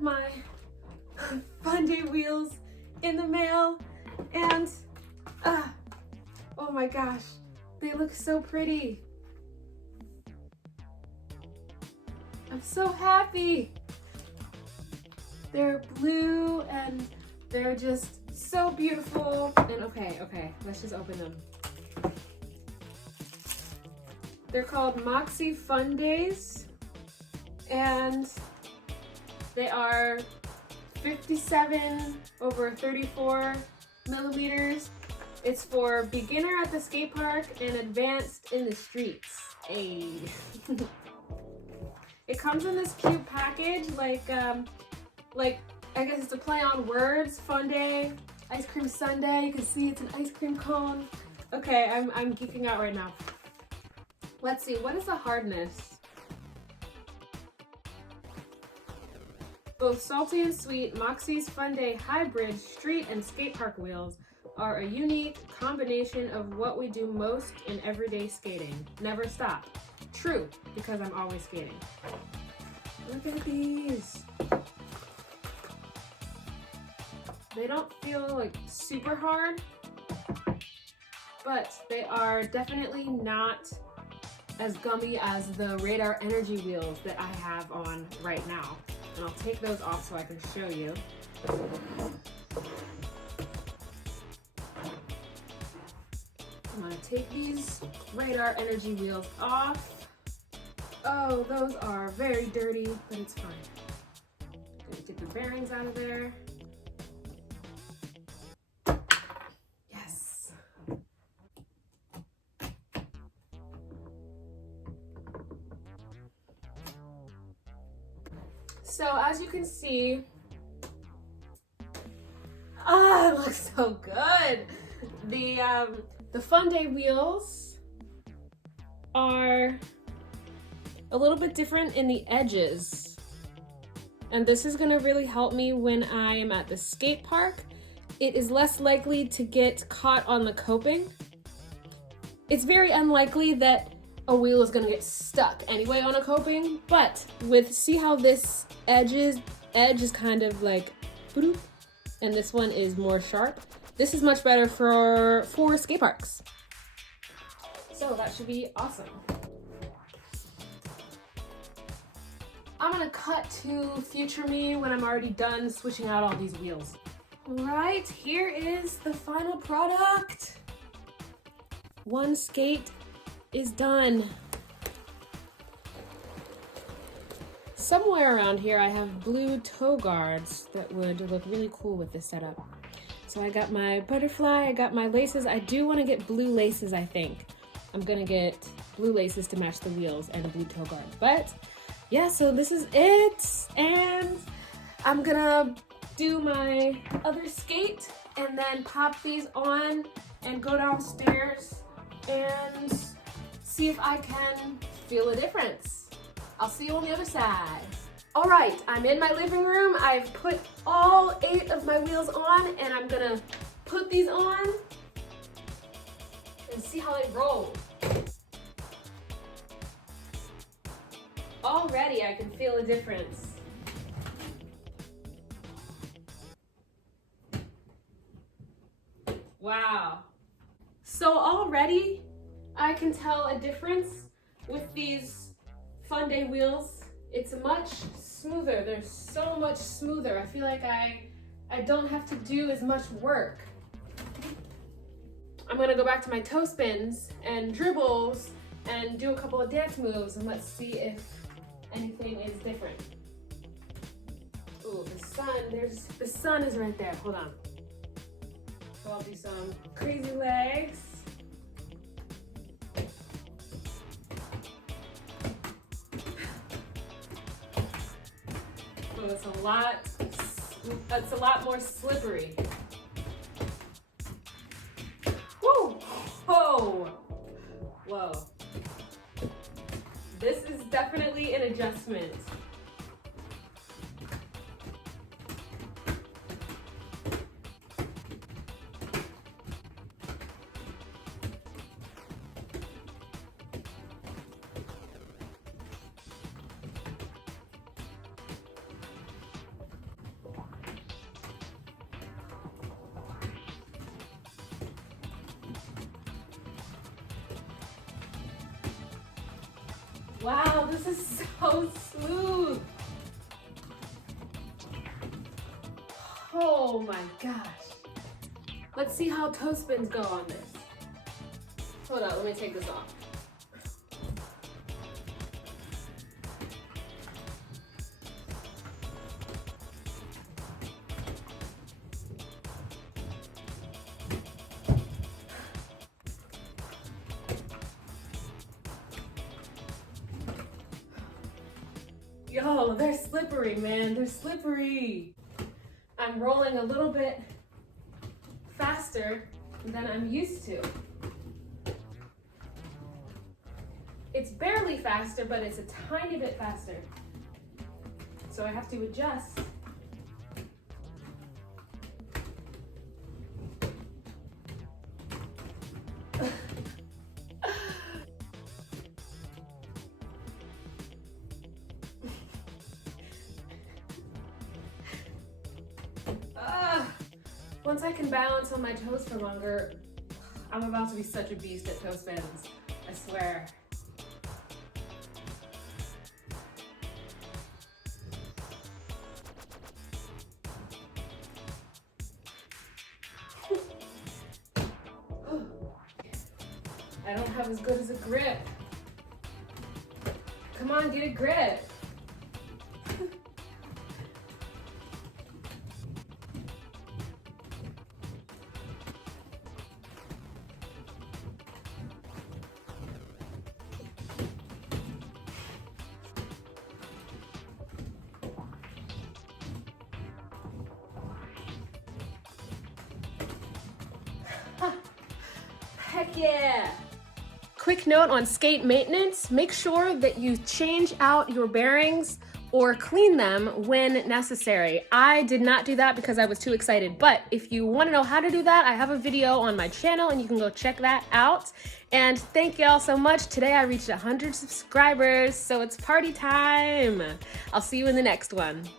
got my Fundae wheels in the mail, and oh my gosh, they look so pretty. I'm so happy. They're blue and they're just so beautiful. And okay, let's just open them. They're called Moxi Fundae, and they are 57/34 millimeters. It's for beginner at the skate park and advanced in the streets. Hey. It comes in this cute package, like I guess it's a play on words. Fundae, ice cream sundae. You can see it's an ice cream cone. Okay, I'm geeking out right now. Let's see, what is the hardness? Both salty and sweet, Moxi's Fundae hybrid street and skate park wheels are a unique combination of what we do most in everyday skating. Never stop. True, because I'm always skating. Look at these. They don't feel like super hard, but they are definitely not as gummy as the Radar Energy wheels that I have on right now. And I'll take those off so I can show you. I'm gonna take these Radar Energy wheels off. Oh, those are very dirty, but it's fine. Gonna get the bearings out of there. Yes. So as you can see, it looks so good. The Fundae wheels are a little bit different in the edges, and this is going to really help me when I am at the skate park. It is less likely to get caught on the coping. It's very unlikely that a wheel is going to get stuck anyway on a coping, but see how this edge is kind of like boop, and this one is more sharp. This is much better for skate parks. So that should be awesome. I'm gonna cut to future me when I'm already done switching out all these wheels. All right, here is the final product. One skate is done. Somewhere around here I have blue toe guards that would look really cool with this setup. So I got my butterfly, I got my laces. I do want to get blue laces, I think. I'm gonna get blue laces to match the wheels and a blue toe guard. But yeah, so this is it. And I'm gonna do my other skate and then pop these on and go downstairs and see if I can feel a difference. I'll see you on the other side. All right, I'm in my living room. I've put all 8 of my wheels on, and I'm gonna put these on and see how they roll. Already I can feel a difference. Wow. So already I can tell a difference with these Fundae wheels. It's much smoother. They're so much smoother. I feel like I don't have to do as much work. I'm gonna go back to my toe spins and dribbles and do a couple of dance moves, and let's see if anything is different. Ooh, the sun is right there. Hold on. So I'll do some crazy legs. So it's a lot more slippery. Woo! Whoa! Whoa. This is definitely an adjustment. Wow, this is so smooth. Oh my gosh. Let's see how toe spins go on this. Hold on, let me take this off. Yo, they're slippery, man. They're slippery. I'm rolling a little bit faster than I'm used to. It's barely faster, but it's a tiny bit faster. So I have to adjust. Once I can balance on my toes for longer, I'm about to be such a beast at toe spins. I swear. I don't have as good as a grip. Come on, get a grip. Heck yeah! Quick note on skate maintenance, make sure that you change out your bearings or clean them when necessary. I did not do that because I was too excited, but if you want to know how to do that, I have a video on my channel and you can go check that out. And thank you all so much. Today I reached 100 subscribers, so it's party time. I'll see you in the next one.